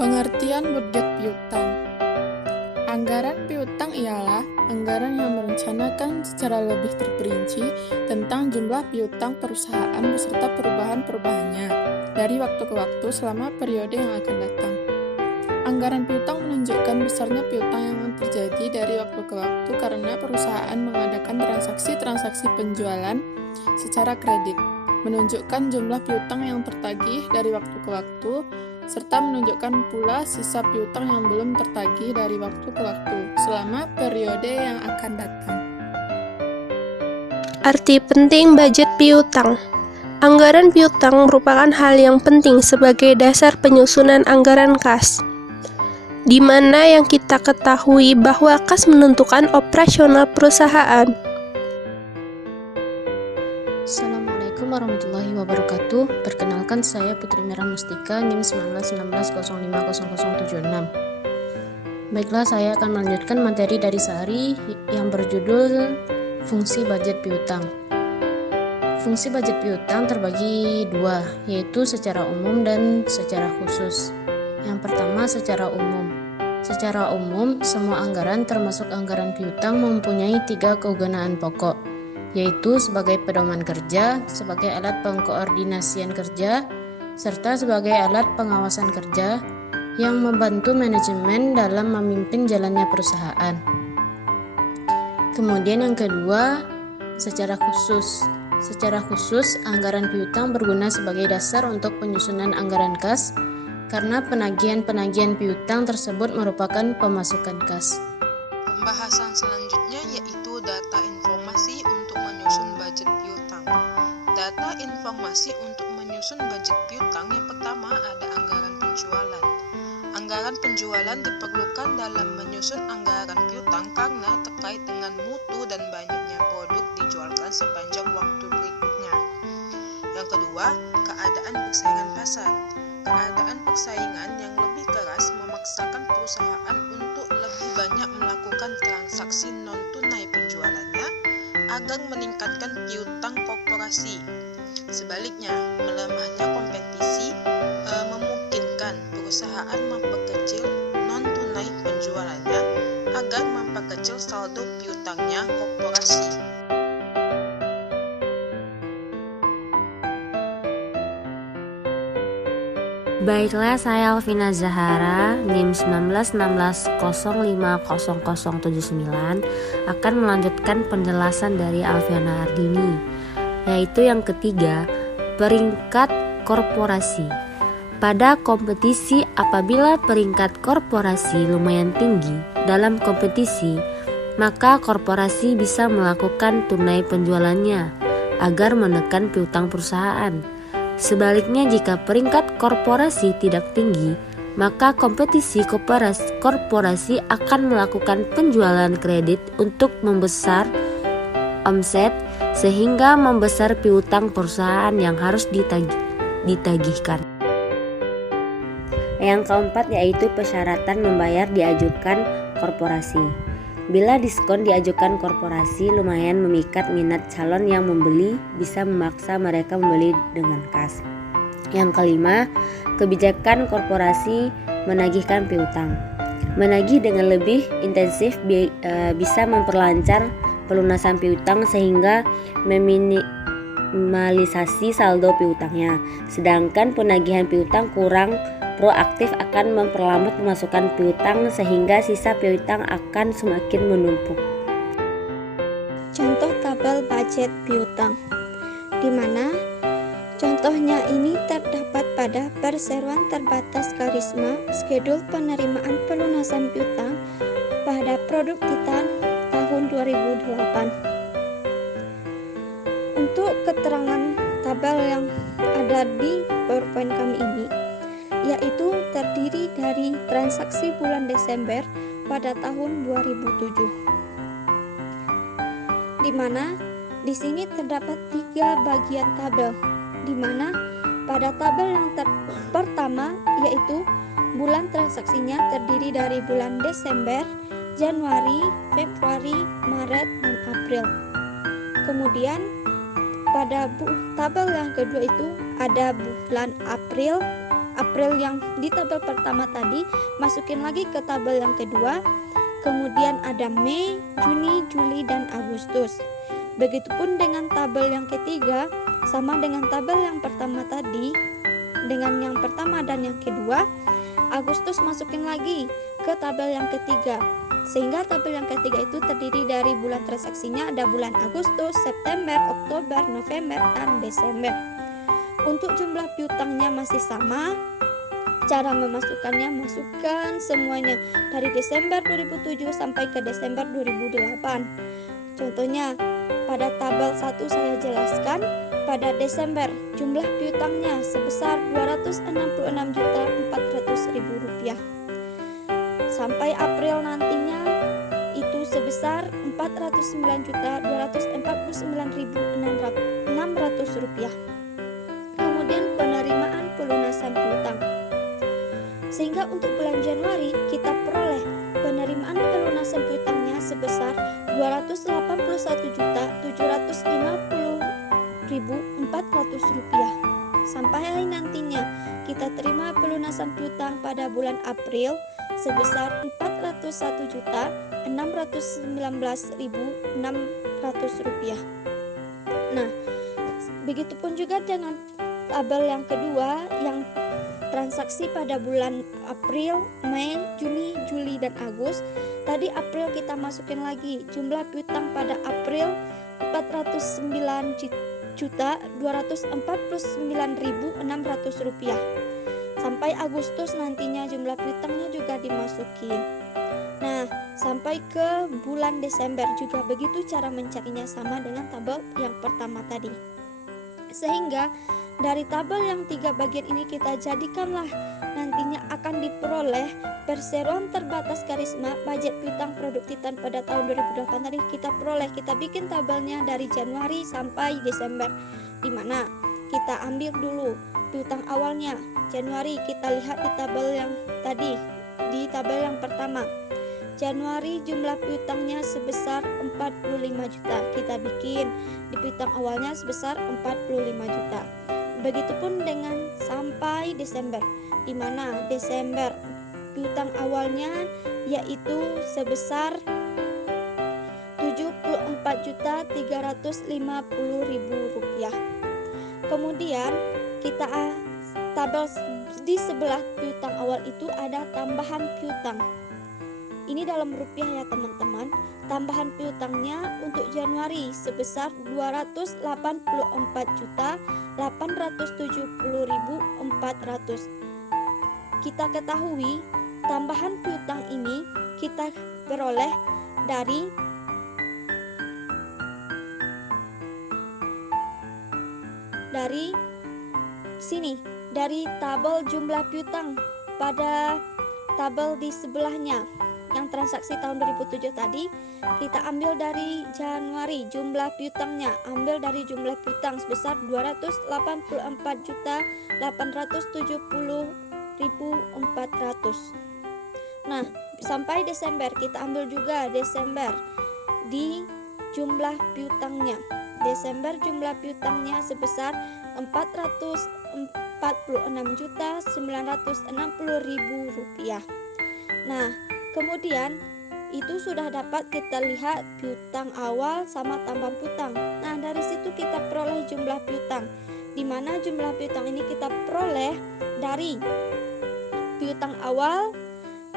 Pengertian budget piutang. Anggaran piutang ialah anggaran yang merencanakan secara lebih terperinci tentang jumlah piutang perusahaan beserta perubahan-perubahannya dari waktu ke waktu selama periode yang akan datang. Anggaran piutang menunjukkan besarnya piutang yang terjadi dari waktu ke waktu karena perusahaan mengadakan transaksi-transaksi penjualan secara kredit, menunjukkan jumlah piutang yang tertagih dari waktu ke waktu, serta menunjukkan pula sisa piutang yang belum tertagih dari waktu ke waktu selama periode yang akan datang. Arti penting budget piutang. Anggaran piutang merupakan hal yang penting sebagai dasar penyusunan anggaran kas, di mana yang kita ketahui bahwa kas menentukan operasional perusahaan. Assalamualaikum warahmatullahi wabarakatuh. Perkenalkan, saya Putri Mira Mustika, NIM 1916050076. Baiklah, saya akan melanjutkan materi dari sehari yang berjudul fungsi budget piutang. Fungsi budget piutang terbagi dua, yaitu secara umum dan secara khusus. Yang pertama, secara umum. Secara umum, semua anggaran termasuk anggaran piutang mempunyai 3 kegunaan pokok, yaitu sebagai pedoman kerja, sebagai alat pengkoordinasian kerja, serta sebagai alat pengawasan kerja yang membantu manajemen dalam memimpin jalannya perusahaan. Kemudian yang kedua, secara khusus. Secara khusus, anggaran piutang berguna sebagai dasar untuk penyusunan anggaran kas, karena penagihan-penagihan piutang tersebut merupakan pemasukan kas. Pembahasan selanjutnya yaitu data informasi untuk menyusun budget piutang. Data informasi untuk menyusun budget piutang yang pertama ada anggaran penjualan. Anggaran penjualan diperlukan dalam menyusun anggaran piutang karena terkait dengan mutu dan banyaknya produk dijualkan sepanjang waktu berikutnya. Yang kedua, keadaan persaingan pasar. Keadaan persaingan yang lebih keras memaksakan perusahaan untuk lebih banyak melakukan transaksi non-tunai penjualannya agar meningkatkan piutang korporasi. Sebaliknya, melemahnya kompetisi memungkinkan perusahaan memperkecil non-tunai penjualannya agar memperkecil saldo piutangnya korporasi. Baiklah, saya Alvina Zahara, NIM 1916050079 akan melanjutkan penjelasan dari Alfiana Ardini, yaitu yang ketiga, peringkat korporasi. Pada kompetisi, apabila peringkat korporasi lumayan tinggi dalam kompetisi, maka korporasi bisa melakukan tunai penjualannya agar menekan piutang perusahaan. Sebaliknya, jika peringkat korporasi tidak tinggi, maka kompetisi korporasi akan melakukan penjualan kredit untuk membesar omset sehingga membesar piutang perusahaan yang harus ditagihkan. Yang keempat yaitu persyaratan membayar diajukan korporasi. Bila diskon diajukan korporasi lumayan memikat minat calon yang membeli, bisa memaksa mereka membeli dengan kas. Yang kelima, kebijakan korporasi menagihkan piutang. Menagih dengan lebih intensif bisa memperlancar pelunasan piutang sehingga meminimalisasi saldo piutangnya. Sedangkan penagihan piutang kurang proaktif akan memperlambat pemasukan piutang sehingga sisa piutang akan semakin menumpuk. Contoh tabel budget piutang, di mana contohnya ini terdapat pada perseroan terbatas Karisma Skedul penerimaan pelunasan piutang pada produk Titan tahun 2008. Untuk keterangan tabel yang ada di PowerPoint kami ini, yaitu terdiri dari transaksi bulan Desember pada tahun 2007, di mana di sini terdapat 3 bagian tabel, di mana pada tabel yang pertama yaitu bulan transaksinya terdiri dari bulan Desember, Januari, Februari, Maret, dan April. Kemudian pada tabel yang kedua itu ada bulan April, April yang di tabel pertama tadi, masukin lagi ke tabel yang kedua. Kemudian ada Mei, Juni, Juli, dan Agustus. Begitupun dengan tabel yang ketiga, sama dengan tabel yang pertama tadi, dengan yang pertama dan yang kedua, Agustus masukin lagi ke tabel yang ketiga. Sehingga tabel yang ketiga itu terdiri dari bulan transaksinya ada bulan Agustus, September, Oktober, November, dan Desember. Untuk jumlah piutangnya masih sama. Cara memasukkannya, masukkan semuanya dari Desember 2007 sampai ke Desember 2008. Contohnya, pada tabel 1 saya jelaskan, pada Desember jumlah piutangnya sebesar Rp266.400.000. Sampai April nantinya itu sebesar Rp409.249.600. Kemudian penerimaan pelunasan piutang. Sehingga untuk bulan Januari kita peroleh penerimaan pelunasan piutangnya sebesar Rp281.750.400. Sampai nantinya kita terima pelunasan piutang pada bulan April sebesar Rp401.619.600. Nah, begitupun juga dengan tabel yang kedua yang transaksi pada bulan April, Mei, Juni, Juli, dan Agustus. Tadi April kita masukin lagi jumlah piutang pada April Rp409.249.600. Sampai Agustus nantinya jumlah piutangnya juga dimasukin. Nah, sampai ke bulan Desember juga begitu cara mencarinya, sama dengan tabel yang pertama tadi. Sehingga dari tabel yang 3 bagian ini kita jadikanlah nantinya akan diperoleh perseroan terbatas karisma budget piutang produk Titan pada tahun 2008 tadi kita peroleh. Kita bikin tabelnya dari Januari sampai Desember, di mana kita ambil dulu piutang awalnya Januari. Kita lihat di tabel yang tadi, di tabel yang pertama, Januari jumlah piutangnya sebesar 45 juta. Kita bikin di piutang awalnya sebesar 45 juta. Begitupun dengan sampai Desember, di mana Desember piutang awalnya yaitu sebesar Rp74.350.000. Kemudian kita tabel di sebelah piutang awal itu ada tambahan piutang. Ini dalam rupiah ya teman-teman. Tambahan piutangnya untuk Januari sebesar Rp284.870.400. Kita ketahui tambahan piutang ini kita peroleh dari sini, dari tabel jumlah piutang pada tabel di sebelahnya yang transaksi tahun 2007 tadi. Kita ambil dari Januari jumlah piutangnya, ambil dari jumlah piutang sebesar Rp284.870.400. Nah, sampai Desember kita ambil juga Desember di jumlah piutangnya. Desember jumlah piutangnya sebesar Rp446.960.000. Nah, kemudian itu sudah dapat kita lihat piutang awal sama tambahan piutang. Nah, dari situ kita peroleh jumlah piutang, di mana jumlah piutang ini kita peroleh dari piutang awal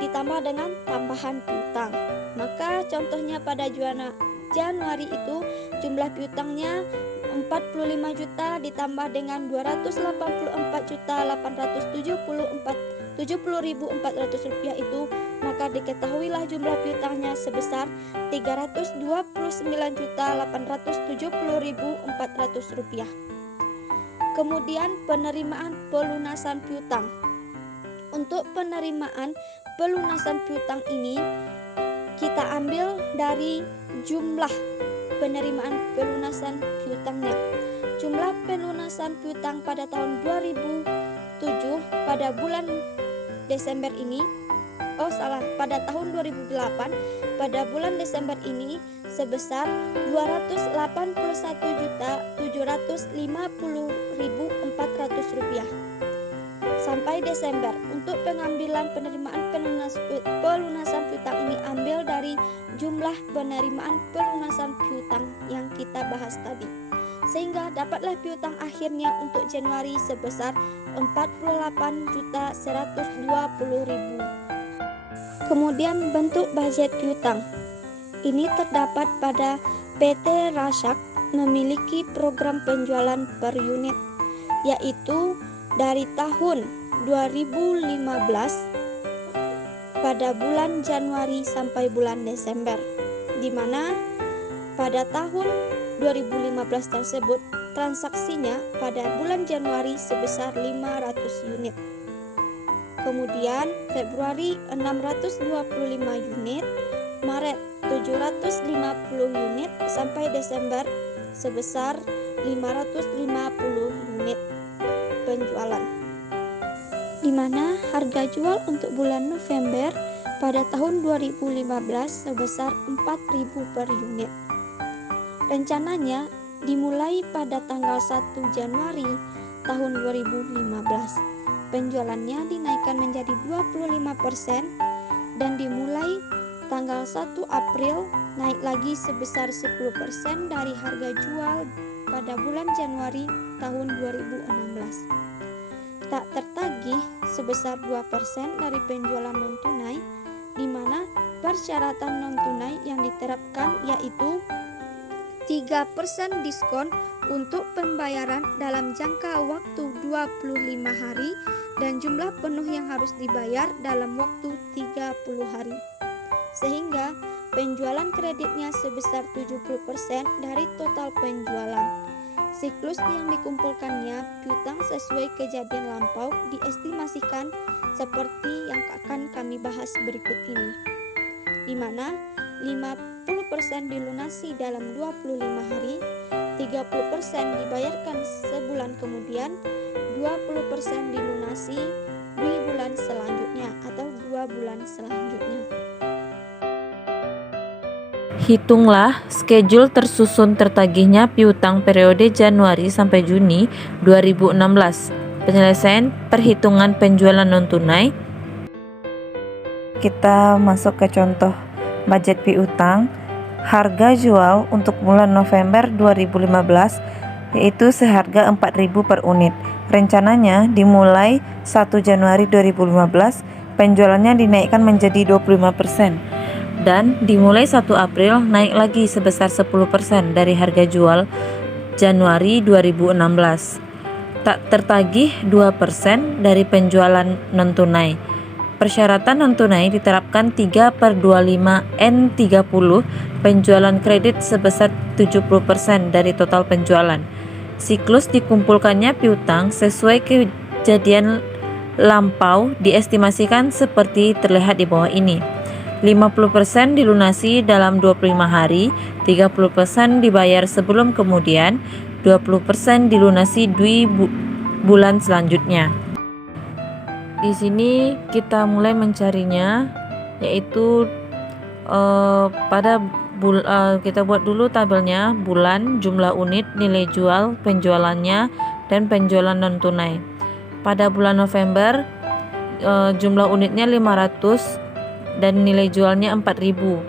ditambah dengan tambahan piutang. Maka contohnya pada Januari itu jumlah piutangnya 45 juta ditambah dengan 280.870.400 rupiah itu, maka diketahuilah jumlah piutangnya sebesar 329.870.400 rupiah. Kemudian penerimaan pelunasan piutang. Untuk penerimaan pelunasan piutang ini kita ambil dari jumlah penerimaan pelunasan piutangnya. Jumlah pelunasan piutang pada tahun 2007 pada bulan Desember ini, pada tahun 2008 pada bulan Desember ini sebesar Rp281.750.400. sampai Desember. Untuk pengambilan pelunasan piutang ini ambil dari jumlah penerimaan pelunasan piutang yang kita bahas tadi. Sehingga dapatlah piutang akhirnya untuk Januari sebesar 48.120.000. Kemudian bentuk budget piutang. Ini terdapat pada PT Rasak memiliki program penjualan per unit, yaitu dari tahun 2015 pada bulan Januari sampai bulan Desember, di mana pada tahun 2015 tersebut transaksinya pada bulan Januari sebesar 500 unit. Kemudian Februari 625 unit, Maret 750 unit sampai Desember sebesar 550 unit penjualan. Di mana harga jual untuk bulan November pada tahun 2015 sebesar 4.000 per unit. Rencananya dimulai pada tanggal 1 Januari tahun 2015. Penjualannya dinaikkan menjadi 25% dan dimulai tanggal 1 April naik lagi sebesar 10% dari harga jual pada bulan Januari tahun 2016. Tak tertagih sebesar 2% dari penjualan non-tunai, di mana persyaratan non-tunai yang diterapkan yaitu 3% diskon untuk pembayaran dalam jangka waktu 25 hari dan jumlah penuh yang harus dibayar dalam waktu 30 hari. Sehingga penjualan kreditnya sebesar 70% dari total penjualan. Siklus yang dikumpulkannya piutang sesuai kejadian lampau diestimasikan seperti yang akan kami bahas berikut ini, di mana 50% dilunasi dalam 25 hari, 30% dibayarkan sebulan kemudian, 20% dilunasi di bulan selanjutnya atau 2 bulan selanjutnya. Hitunglah schedule tersusun tertagihnya piutang periode Januari sampai Juni 2016. Penyelesaian perhitungan penjualan non-tunai. Kita masuk ke contoh budget piutang. Harga jual untuk bulan November 2015 yaitu seharga 4.000 per unit. Rencananya dimulai 1 Januari 2015, penjualannya dinaikkan menjadi 25%. Dan dimulai 1 April naik lagi sebesar 10% dari harga jual Januari 2016. Tak tertagih 2% dari penjualan non-tunai. Persyaratan non-tunai diterapkan 3/25N30, penjualan kredit sebesar 70% dari total penjualan. Siklus dikumpulkannya piutang sesuai kejadian lampau diestimasikan seperti terlihat di bawah ini. 50% dilunasi dalam 25 hari, 30% dibayar sebelum kemudian, 20% dilunasi di bulan selanjutnya. Di sini kita mulai mencarinya, yaitu kita buat dulu tabelnya bulan, jumlah unit, nilai jual, penjualannya, dan penjualan non tunai. Pada bulan November jumlah unitnya 500 dan nilai jualnya 4.000.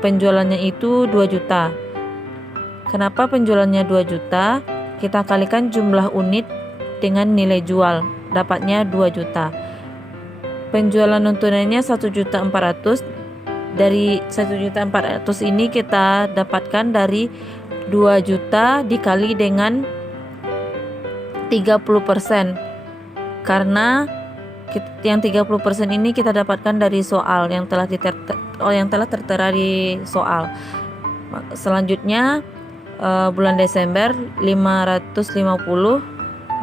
Penjualannya itu 2 juta. Kenapa penjualannya 2 juta? Kita kalikan jumlah unit dengan nilai jual, dapatnya 2 juta. Penjualan non tunainya 1.400.000. Dari 1.400.000 ini kita dapatkan dari 2 juta dikali dengan 30%. Karena yang 30% ini kita dapatkan dari soal yang telah tertera di soal. Selanjutnya bulan Desember 550,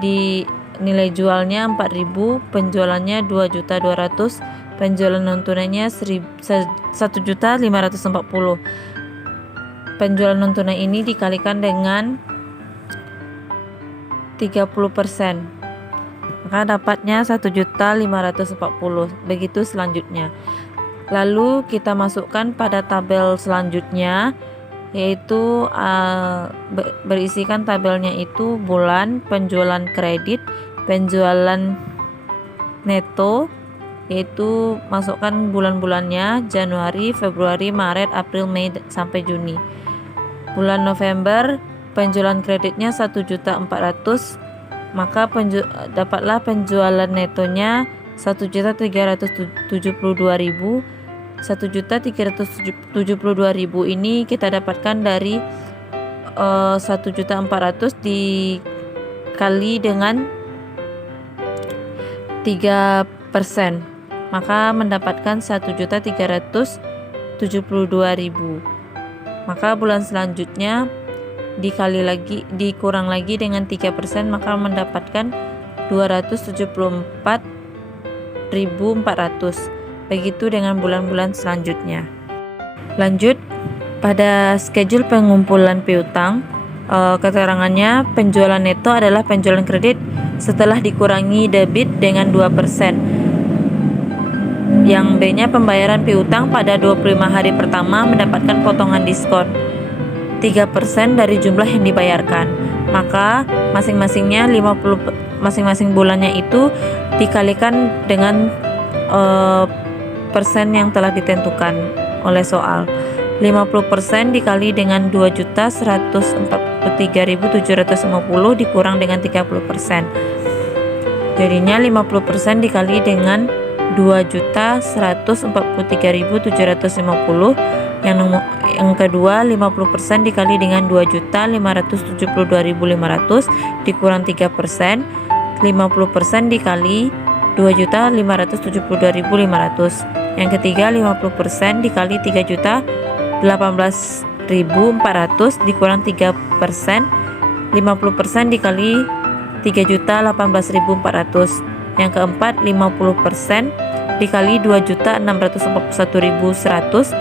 di nilai jualnya 4.000, penjualannya 2.200.000, penjualan non tunainya 1.540.000. Penjualan non tunai ini dikalikan dengan 30%. Maka dapatnya 1.540.000. Begitu selanjutnya. Lalu kita masukkan pada tabel selanjutnya, yaitu berisikan tabelnya itu bulan, penjualan kredit, penjualan neto, yaitu masukkan bulan-bulannya Januari, Februari, Maret, April, Mei sampai Juni. Bulan November penjualan kreditnya 1.400.000, maka dapatlah penjualan netonya 1.372.000. 1.372.000 ini kita dapatkan dari 1.400.000 dikali dengan 3%, maka mendapatkan 1.372.000. Maka bulan selanjutnya dikurang lagi dengan 3%, maka mendapatkan 274.400. Begitu dengan bulan-bulan selanjutnya. Lanjut pada schedule pengumpulan piutang, keterangannya penjualan neto adalah penjualan kredit setelah dikurangi debit dengan 2%. Yang B-nya pembayaran piutang pada 25 hari pertama mendapatkan potongan diskon 3% dari jumlah yang dibayarkan. Maka masing-masingnya 50 bulannya itu dikalikan dengan persen yang telah ditentukan oleh soal. 50% dikali dengan 2.143.750 dikurang dengan 30%. Jadinya 50% dikali dengan 2.143.750. Yang kedua 50% dikali dengan 2.572.500 dikurang 3%. 50% dikali 2.572.500. Yang ketiga 50% dikali 3.018.400 dikurang 3%. 50% dikali 3.018.400. Yang keempat 50% dikali 2.641.100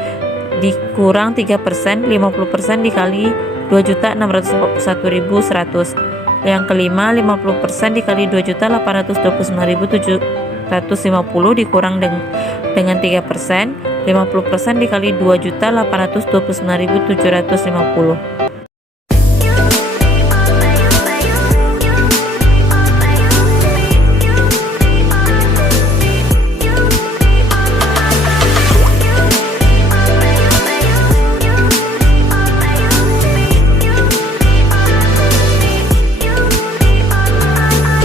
dikurang 3%. 50% dikali 2.641.100. Yang kelima 50% dikali 2.829.750 dikurang dengan 3%. 50% dikali 2.829.750.